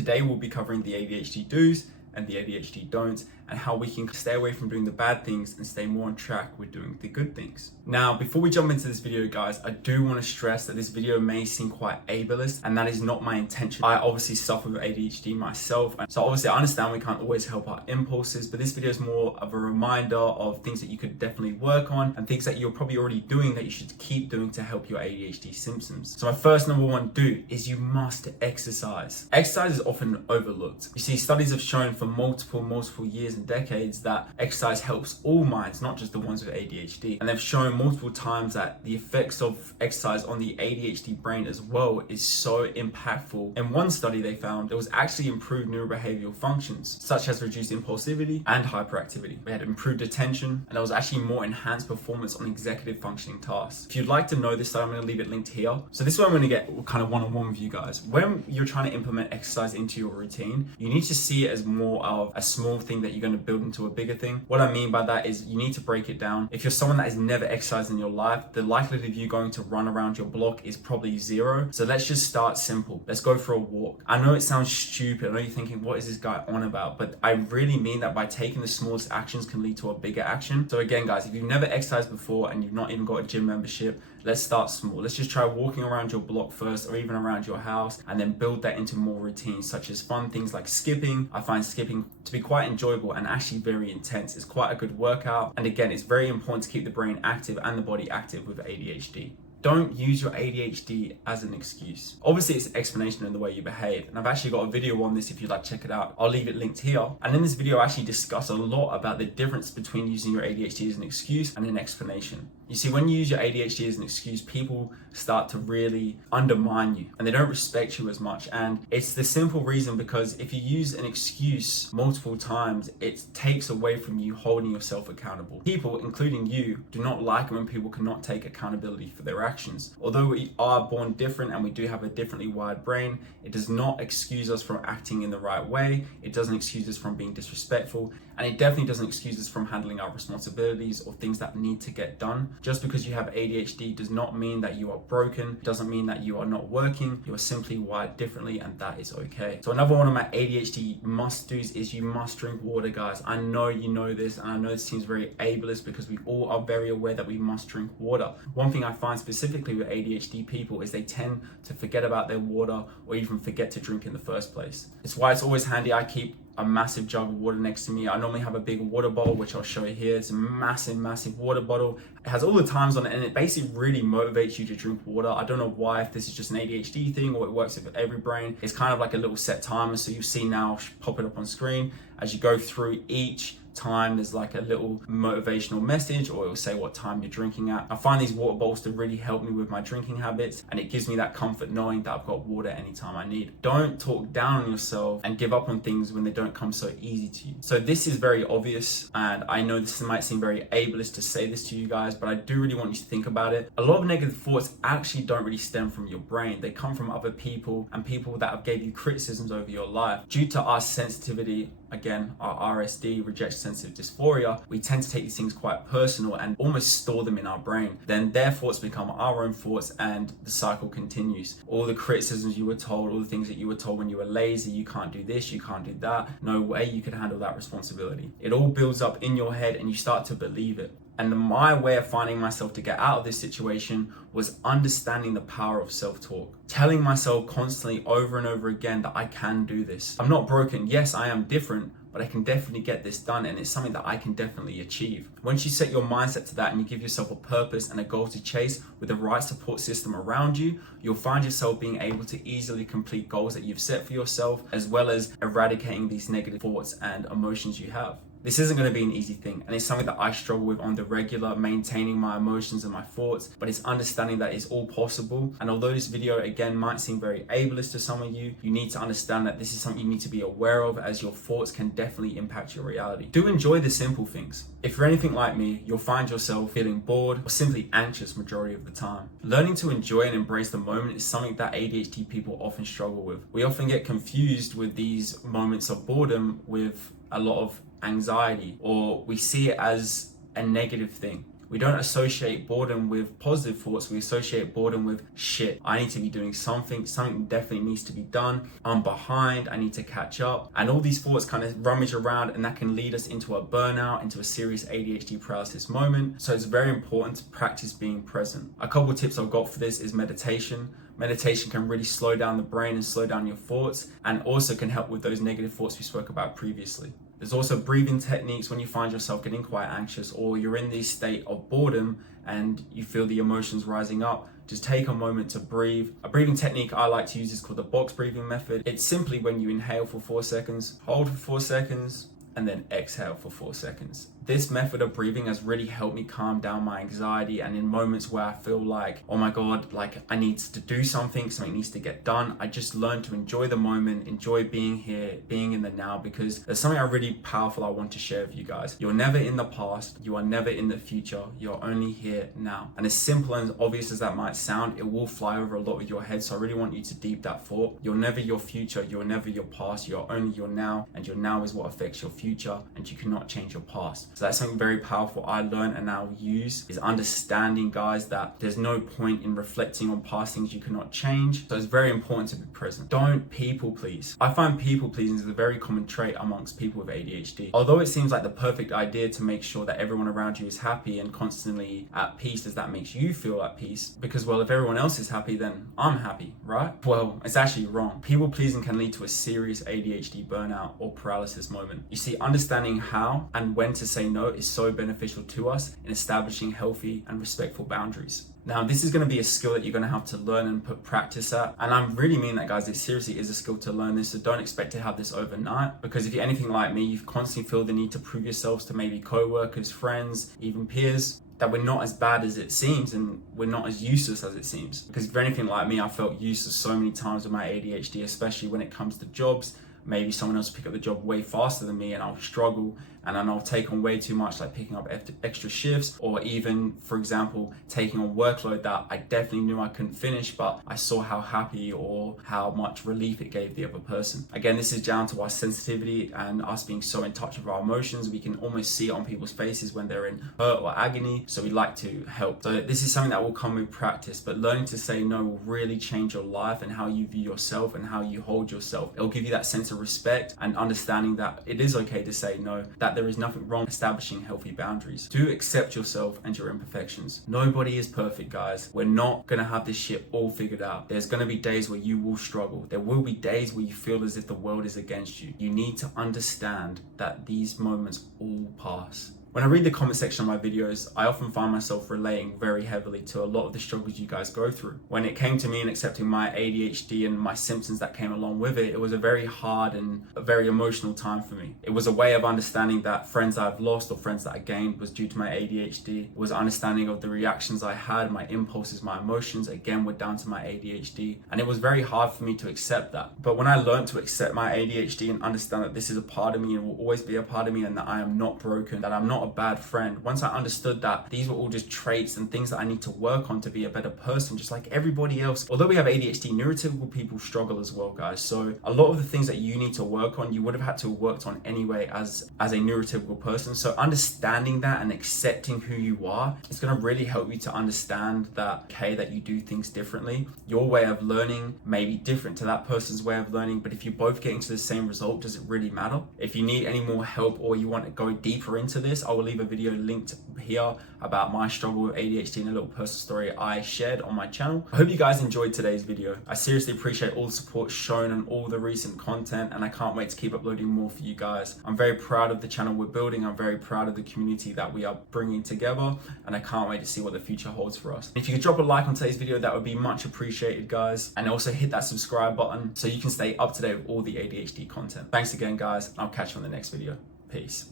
Today we'll be covering the ADHD do's and the ADHD don'ts, and how we can stay away from doing the bad things and stay more on track with doing the good things. Now, before we jump into this video, guys, I do want to stress that this video may seem quite ableist, and that is not my intention. I obviously suffer with ADHD myself, and so obviously I understand we can't always help our impulses, but this video is more of a reminder of things that you could definitely work on and things that you're probably already doing that you should keep doing to help your ADHD symptoms. So my first number one do is you must exercise. Exercise is often overlooked. You see, studies have shown for multiple years and decades that exercise helps all minds, not just the ones with ADHD. And they've shown multiple times that the effects of exercise on the ADHD brain as well is so impactful. In one study they found there was actually improved neurobehavioral functions, such as reduced impulsivity and hyperactivity. They had improved attention, and there was actually more enhanced performance on executive functioning tasks. If you'd like to know this study, I'm going to leave it linked here. So this is where I'm going to get kind of one-on-one with you guys. When you're trying to implement exercise into your routine, you need to see it as more of a small thing that you're going to build into a bigger thing. What I mean by that is you need to break it down. If you're someone that has never exercised in your life, the likelihood of you going to run around your block is probably zero. So let's just start simple. Let's go for a walk. I know it sounds stupid. I know you're thinking, what is this guy on about? But I really mean that by taking the smallest actions can lead to a bigger action. So again, guys, if you've never exercised before and you've not even got a gym membership, let's start small. Let's just try walking around your block first, or even around your house, and then build that into more routines, such as fun things like skipping. I find skipping to be quite enjoyable and actually very intense. It's quite a good workout. And again, it's very important to keep the brain active and the body active with ADHD. Don't use your ADHD as an excuse. Obviously, it's an explanation in the way you behave. And I've actually got a video on this if you'd like to check it out. I'll leave it linked here. And in this video, I actually discuss a lot about the difference between using your ADHD as an excuse and an explanation. You see, when you use your ADHD as an excuse, people start to really undermine you and they don't respect you as much. And it's the simple reason because if you use an excuse multiple times, it takes away from you holding yourself accountable. People, including you, do not like it when people cannot take accountability for their actions. Although we are born different and we do have a differently wired brain, it does not excuse us from acting in the right way. It doesn't excuse us from being disrespectful. And it definitely doesn't excuse us from handling our responsibilities or things that need to get done. Just because you have ADHD does not mean that you are broken. It doesn't mean that you are not working. You are simply wired differently, and that is okay. So another one of my ADHD must-dos is you must drink water, guys. I know you know this, and I know this seems very ableist because we all are very aware that we must drink water. One thing I find specifically with ADHD people is they tend to forget about their water or even forget to drink in the first place. It's why it's always handy. I keep a massive jug of water next to me. I normally have a big water bottle, which I'll show you here. It's a massive water bottle. It has all the times on it, and it basically really motivates you to drink water. I don't know why, if this is just an ADHD thing or it works with every brain. It's kind of like a little set timer. So you'll see now, pop it up on screen. As you go through each time, there's like a little motivational message, or it'll say what time you're drinking at. I find these water bottles to really help me with my drinking habits, and it gives me that comfort knowing that I've got water anytime I need. Don't talk down on yourself and give up on things when they don't come so easy to you. So this is very obvious, and I know this might seem very ableist to say this to you guys, but I do really want you to think about it. A lot of negative thoughts actually don't really stem from your brain. They come from other people and people that have gave you criticisms over your life. Due to our sensitivity, again, our RSD, rejection sensitive dysphoria, we tend to take these things quite personal and almost store them in our brain. Then their thoughts become our own thoughts, and the cycle continues. All the criticisms you were told, all the things that you were told when you were lazy, you can't do this, you can't do that, no way you could handle that responsibility. It all builds up in your head and you start to believe it. And my way of finding myself to get out of this situation was understanding the power of self-talk. Telling myself constantly over and over again that I can do this. I'm not broken. Yes, I am different, but I can definitely get this done, and it's something that I can definitely achieve. Once you set your mindset to that and you give yourself a purpose and a goal to chase with the right support system around you, you'll find yourself being able to easily complete goals that you've set for yourself, as well as eradicating these negative thoughts and emotions you have. This isn't going to be an easy thing, and it's something that I struggle with on the regular, maintaining my emotions and my thoughts, but it's understanding that it's all possible. And although this video again might seem very ableist to some of you, you need to understand that this is something you need to be aware of, as your thoughts can definitely impact your reality. Do enjoy the simple things. If you're anything like me, you'll find yourself feeling bored or simply anxious majority of the time. Learning to enjoy and embrace the moment is something that ADHD people often struggle with. We often get confused with these moments of boredom with a lot of anxiety, or we see it as a negative thing. we don't associate boredom with positive thoughts. We associate boredom with shit. I need to be doing something definitely needs to be done. I'm behind, I need to catch up. And all these thoughts kind of rummage around, and that can lead us into a burnout, into a serious ADHD paralysis moment. So it's very important to practice being present. A couple of tips I've got for this is meditation. Meditation can really slow down the brain and slow down your thoughts, and also can help with those negative thoughts we spoke about previously. There's also breathing techniques when you find yourself getting quite anxious, or you're in this state of boredom and you feel the emotions rising up. Just take a moment to breathe. A breathing technique I like to use is called the box breathing method. It's simply when you inhale for 4 seconds, hold for 4 seconds, and then exhale for 4 seconds. This method of breathing has really helped me calm down my anxiety, and in moments where I feel like, oh my God, like I need to do something needs to get done, I just learn to enjoy the moment, enjoy being here, being in the now, because there's something really powerful I want to share with you guys. You're never in the past, you are never in the future, you're only here now. And as simple and obvious as that might sound, it will fly over a lot of your head, so I really want you to deep that thought. You're never your future, you're never your past, you're only your now, and your now is what affects your future, and you cannot change your past. So that's something very powerful I learned and now use, is understanding, guys, that there's no point in reflecting on past things you cannot change. So it's very important to be present. Don't people please. I find people pleasing is a very common trait amongst people with ADHD. Although it seems like the perfect idea to make sure that everyone around you is happy and constantly at peace, as that makes you feel at peace, because well, if everyone else is happy, then I'm happy, right? Well, it's actually wrong. People pleasing can lead to a serious ADHD burnout or paralysis moment. You see, understanding how and when to say no is so beneficial to us in establishing healthy and respectful boundaries. Now, this is going to be a skill that you're going to have to learn and put practice at. And I really mean that, guys. It seriously is a skill to learn this. So don't expect to have this overnight, because if you're anything like me, you constantly feel the need to prove yourselves to maybe co-workers, friends, even peers, that we're not as bad as it seems and we're not as useless as it seems. Because if you're anything like me, I felt useless so many times with my ADHD, especially when it comes to jobs. Maybe someone else will pick up the job way faster than me and I'll struggle, and then I'll take on way too much, like picking up extra shifts, or even, for example, taking on workload that I definitely knew I couldn't finish, but I saw how happy or how much relief it gave the other person. Again, this is down to our sensitivity and us being so in touch with our emotions. We can almost see it on people's faces when they're in hurt or agony, so we like to help. So this is something that will come with practice, but learning to say no will really change your life and how you view yourself and how you hold yourself. It'll give you that sense of respect and understanding that it is okay to say no, that there is nothing wrong establishing healthy boundaries. Do accept yourself and your imperfections. Nobody is perfect, guys. We're not gonna have this shit all figured out. There's gonna be days where you will struggle. There will be days where you feel as if the world is against you. You need to understand that these moments all pass. When I read the comment section of my videos, I often find myself relating very heavily to a lot of the struggles you guys go through. When it came to me and accepting my ADHD and my symptoms that came along with it, it was a very hard and a very emotional time for me. It was a way of understanding that friends I've lost or friends that I gained was due to my ADHD. It was understanding of the reactions I had, my impulses, my emotions, again, were down to my ADHD. And it was very hard for me to accept that. But when I learned to accept my ADHD and understand that this is a part of me and will always be a part of me, and that I am not broken, that I'm not a bad friend. Once I understood that these were all just traits and things that I need to work on to be a better person, just like everybody else. Although we have ADHD, neurotypical people struggle as well, guys. So a lot of the things that you need to work on, you would have had to have worked on anyway as a neurotypical person. So understanding that and accepting who you are, it's going to really help you to understand that, okay, that you do things differently. Your way of learning may be different to that person's way of learning, but if you're both getting to the same result, does it really matter? If you need any more help or you want to go deeper into this, I will leave a video linked here about my struggle with ADHD and a little personal story I shared on my channel. I hope you guys enjoyed today's video. I seriously appreciate all the support shown and all the recent content, and I can't wait to keep uploading more for you guys. I'm very proud of the channel we're building. I'm very proud of the community that we are bringing together, and I can't wait to see what the future holds for us. If you could drop a like on today's video, that would be much appreciated, guys, and also hit that subscribe button so you can stay up to date with all the ADHD content. Thanks again, guys. I'll catch you on the next video. Peace.